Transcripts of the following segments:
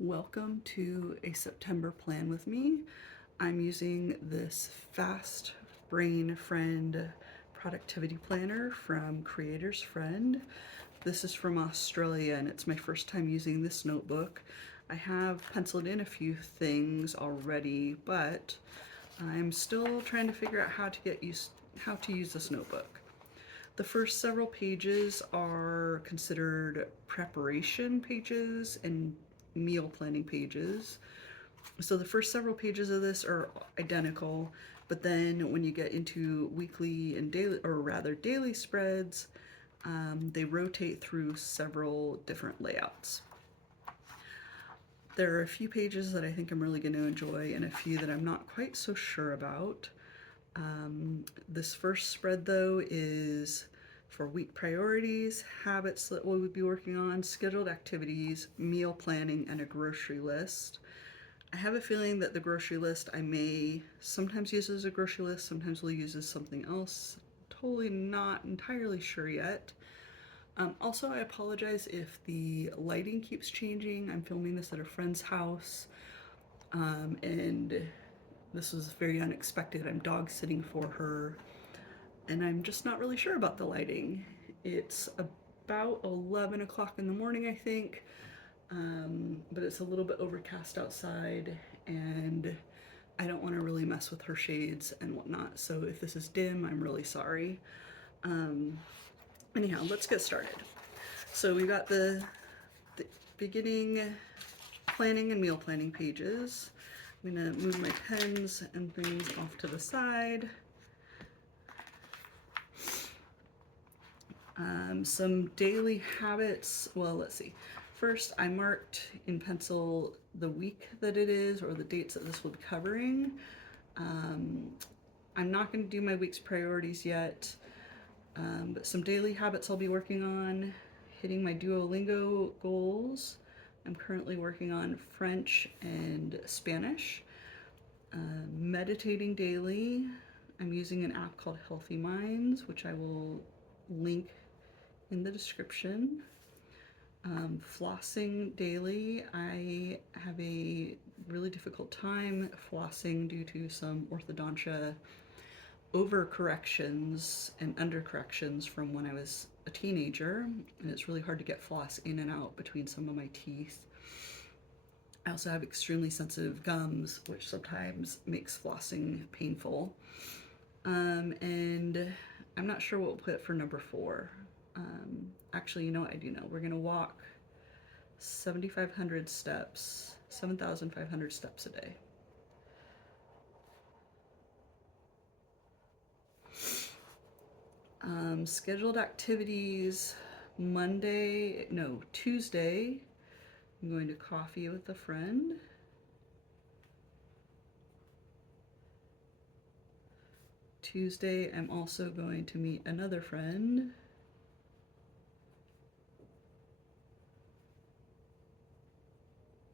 Welcome to a September plan with me. I'm using this Fast Brain Friend productivity planner from Creator's Friend. This is from Australia and it's my first time using this notebook. I have penciled in a few things already, but I'm still trying to figure out how to use this notebook. The first several pages are considered preparation pages and meal planning pages. So the first several pages of this are identical, but then when you get into weekly and daily, or rather daily spreads, they rotate through several different layouts. There are a few pages that I think I'm really going to enjoy and a few that I'm not quite so sure about. This first spread, though, is for week priorities, habits that we would be working on, scheduled activities, meal planning, and a grocery list. I have a feeling that the grocery list I may sometimes use as a grocery list, sometimes we'll use as something else. Totally not entirely sure yet. Also, I apologize if the lighting keeps changing. I'm filming this at a friend's house, and this was very unexpected. I'm dog sitting for her, and I'm just not really sure about the lighting. It's about 11 o'clock in the morning, I think, but it's a little bit overcast outside, and I don't want to really mess with her shades and whatnot. So if this is dim, I'm really sorry. Anyhow, let's get started. So we got the beginning planning and meal planning pages. I'm gonna move my pens and things off to the side. Some daily habits. Well, let's see. First, I marked in pencil the week that it is, or the dates that this will be covering. I'm not going to do my week's priorities yet, but some daily habits I'll be working on. Hitting my Duolingo goals. I'm currently working on French and Spanish. Meditating daily. I'm using an app called Healthy Minds, which I will link in the description. Flossing daily. I have a really difficult time flossing due to some orthodontia overcorrections and undercorrections from when I was a teenager, and it's really hard to get floss in and out between some of my teeth. I also have extremely sensitive gums, which sometimes makes flossing painful. And I'm not sure what we'll put for number 4. Actually, you know what? I do know. We're going to walk 7,500 steps, 7,500 steps a day. Scheduled activities, Tuesday, I'm going to coffee with a friend. Tuesday, I'm also going to meet another friend.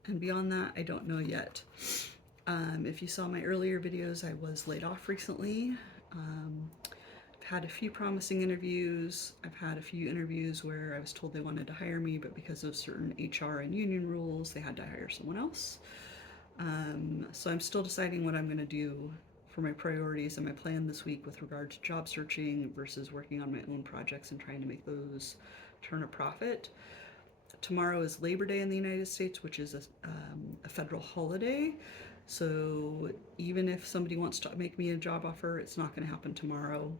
And beyond that, I don't know yet. If you saw my earlier videos, I was laid off recently. I've had a few promising interviews. I've had a few interviews where I was told they wanted to hire me, but because of certain HR and union rules, they had to hire someone else. So I'm still deciding what I'm going to do for my priorities and my plan this week with regard to job searching versus working on my own projects and trying to make those turn a profit. Tomorrow is Labor Day in the United States, which is a federal holiday. So even if somebody wants to make me a job offer, it's not going to happen tomorrow.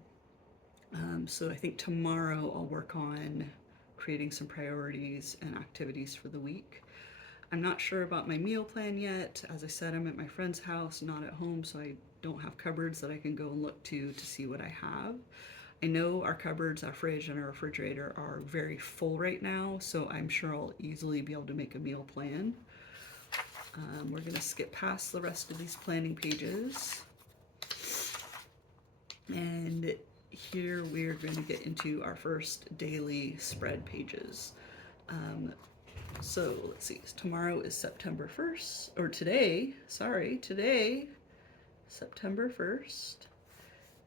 So I think tomorrow I'll work on creating some priorities and activities for the week. I'm not sure about my meal plan yet. As I said, I'm at my friend's house, not at home, so I don't have cupboards that I can go and look to see what I have. I know our cupboards, our fridge, and our refrigerator are very full right now, so I'm sure I'll easily be able to make a meal plan. We're going to skip past the rest of these planning pages. And here we're going to get into our first daily spread pages. So let's see, tomorrow is September 1st, or today, September 1st.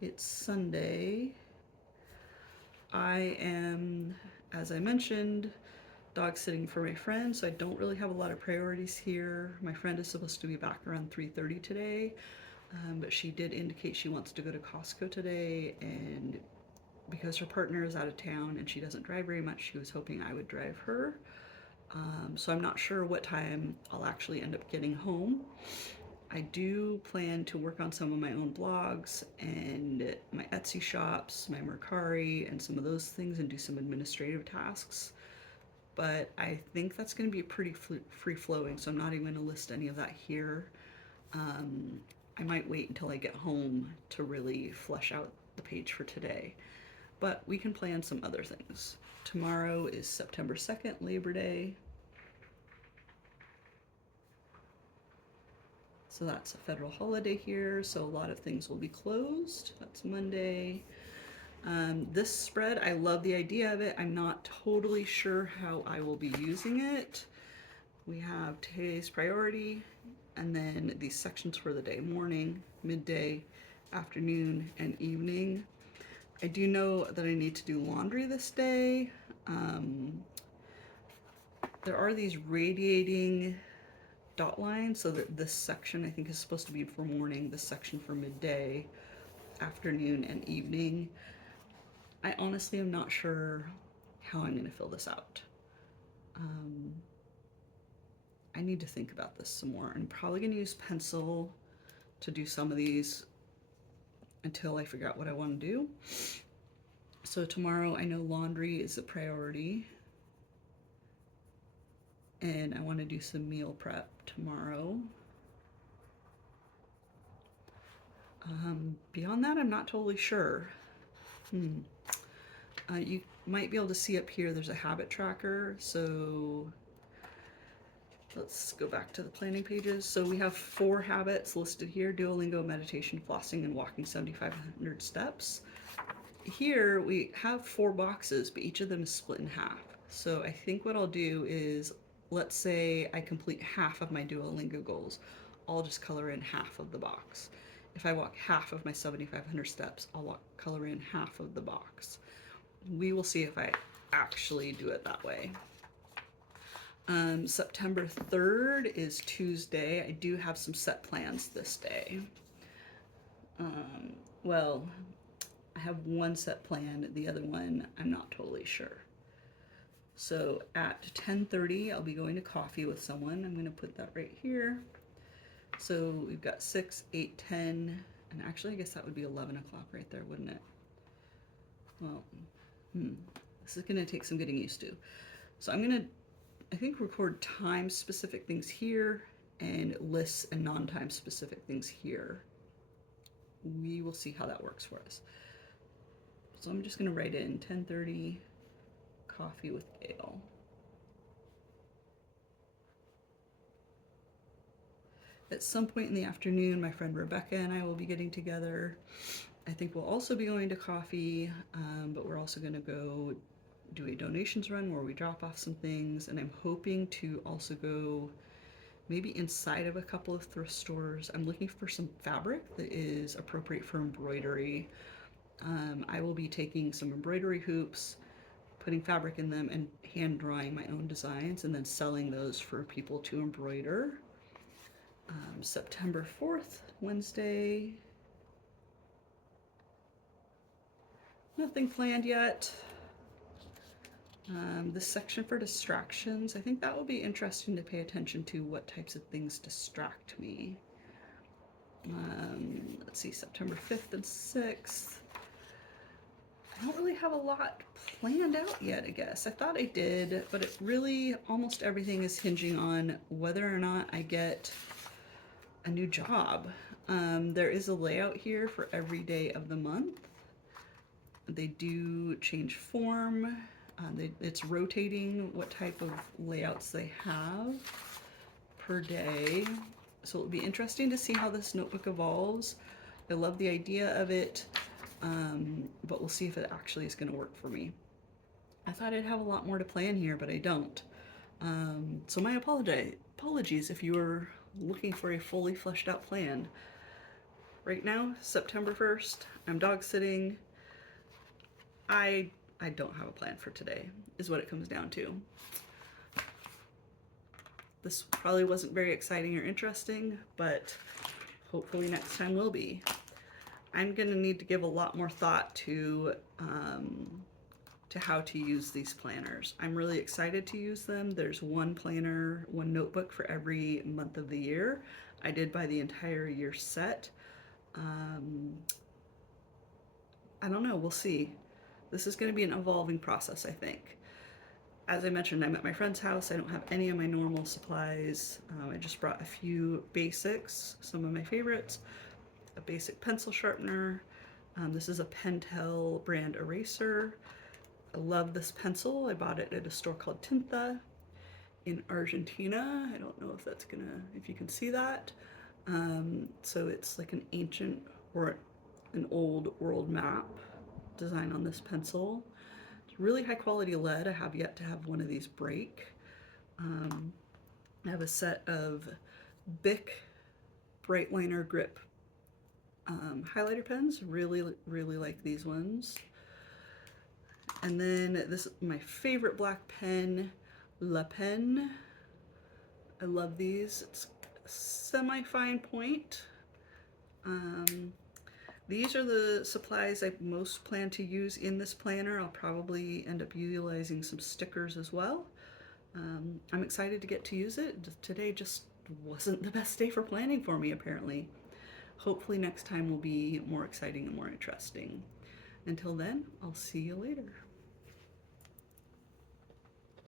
It's Sunday. I am, as I mentioned, dog sitting for my friend, so I don't really have a lot of priorities here. My friend is supposed to be back around 3:30 today, but she did indicate she wants to go to Costco today, and because her partner is out of town and she doesn't drive very much, she was hoping I would drive her. So I'm not sure what time I'll actually end up getting home. I do plan to work on some of my own blogs and my Etsy shops, my Mercari, and some of those things, and do some administrative tasks. But I think that's going to be pretty free-flowing, so I'm not even going to list any of that here. I might wait until I get home to really flesh out the page for today. But we can plan some other things. Tomorrow is September 2nd, Labor Day. So that's a federal holiday here, so a lot of things will be closed. That's Monday. This spread, I love the idea of it. I'm not totally sure how I will be using it. We have today's priority, and then these sections for the day: morning, midday, afternoon, and evening. I do know that I need to do laundry this day. There are these radiating dot lines, so that this section I think is supposed to be for morning, this section for midday, afternoon, and evening. I honestly am not sure how I'm going to fill this out. I need to think about this some more. I'm probably going to use pencil to do some of these until I figure out what I want to do. So tomorrow I know laundry is a priority, and I want to do some meal prep tomorrow. Beyond that, I'm not totally sure. You might be able to see up here there's a habit tracker, so let's go back to the planning pages. So we have 4 habits listed here: Duolingo, meditation, flossing, and walking 7,500 steps. Here we have 4 boxes, but each of them is split in half. So I think what I'll do is, let's say I complete half of my Duolingo goals, I'll just color in half of the box. If I walk half of my 7,500 steps, I'll color in half of the box. We will see if I actually do it that way. September 3rd is Tuesday. I do have some set plans this day. Well, I have one set plan, the other one I'm not totally sure. So at 10:30 I'll be going to coffee with someone. I'm going to put that right here. So we've got 6, 8, 10, and actually I guess that would be 11 o'clock right there, wouldn't it? Well, this is going to take some getting used to. So I'm going to, I think, record time specific things here and lists and non-time specific things here. We will see how that works for us. So I'm just going to write in 10:30 coffee with Gail. At some point in the afternoon, my friend Rebecca and I will be getting together. I think we'll also be going to coffee, but we're also going to go do a donations run where we drop off some things, and I'm hoping to also go maybe inside of a couple of thrift stores. I'm looking for some fabric that is appropriate for embroidery. I will be taking some embroidery hoops, putting fabric in them, and hand drawing my own designs, and then selling those for people to embroider. September 4th, Wednesday. Nothing planned yet. This section for distractions, I think that will be interesting to pay attention to, what types of things distract me. Let's see, September 5th and 6th. I don't really have a lot planned out yet, I guess. I thought I did, but it really, almost everything is hinging on whether or not I get a new job. There is a layout here for every day of the month. They do change form. It's rotating what type of layouts they have per day. So it'll be interesting to see how this notebook evolves. I love the idea of it, but we'll see if it actually is going to work for me. I thought I'd have a lot more to plan here, but I don't. So my apologies if you were looking for a fully fleshed out plan. Right now, September 1st, I'm dog sitting. I don't have a plan for today, is what it comes down to. This probably wasn't very exciting or interesting, but hopefully next time will be. I'm gonna need to give a lot more thought to how to use these planners. I'm really excited to use them. There's one planner, one notebook for every month of the year. I did buy the entire year set. I don't know, we'll see. This is gonna be an evolving process, I think. As I mentioned, I'm at my friend's house. I don't have any of my normal supplies. I just brought a few basics, some of my favorites. A basic pencil sharpener. This is a Pentel brand eraser. I love this pencil. I bought it at a store called Tinta in Argentina. I don't know if that's if you can see that. So it's like an ancient or an old world map design on this pencil. It's really high quality lead. I have yet to have one of these break. I have a set of Bic Bright Liner Grip highlighter pens. Really like these ones. And then this is my favorite black pen, La Pen. I love these. It's semi-fine point. These are the supplies I most plan to use in this planner. I'll probably end up utilizing some stickers as well. I'm excited to get to use it. Today just wasn't the best day for planning for me, apparently. Hopefully next time will be more exciting and more interesting. Until then, I'll see you later.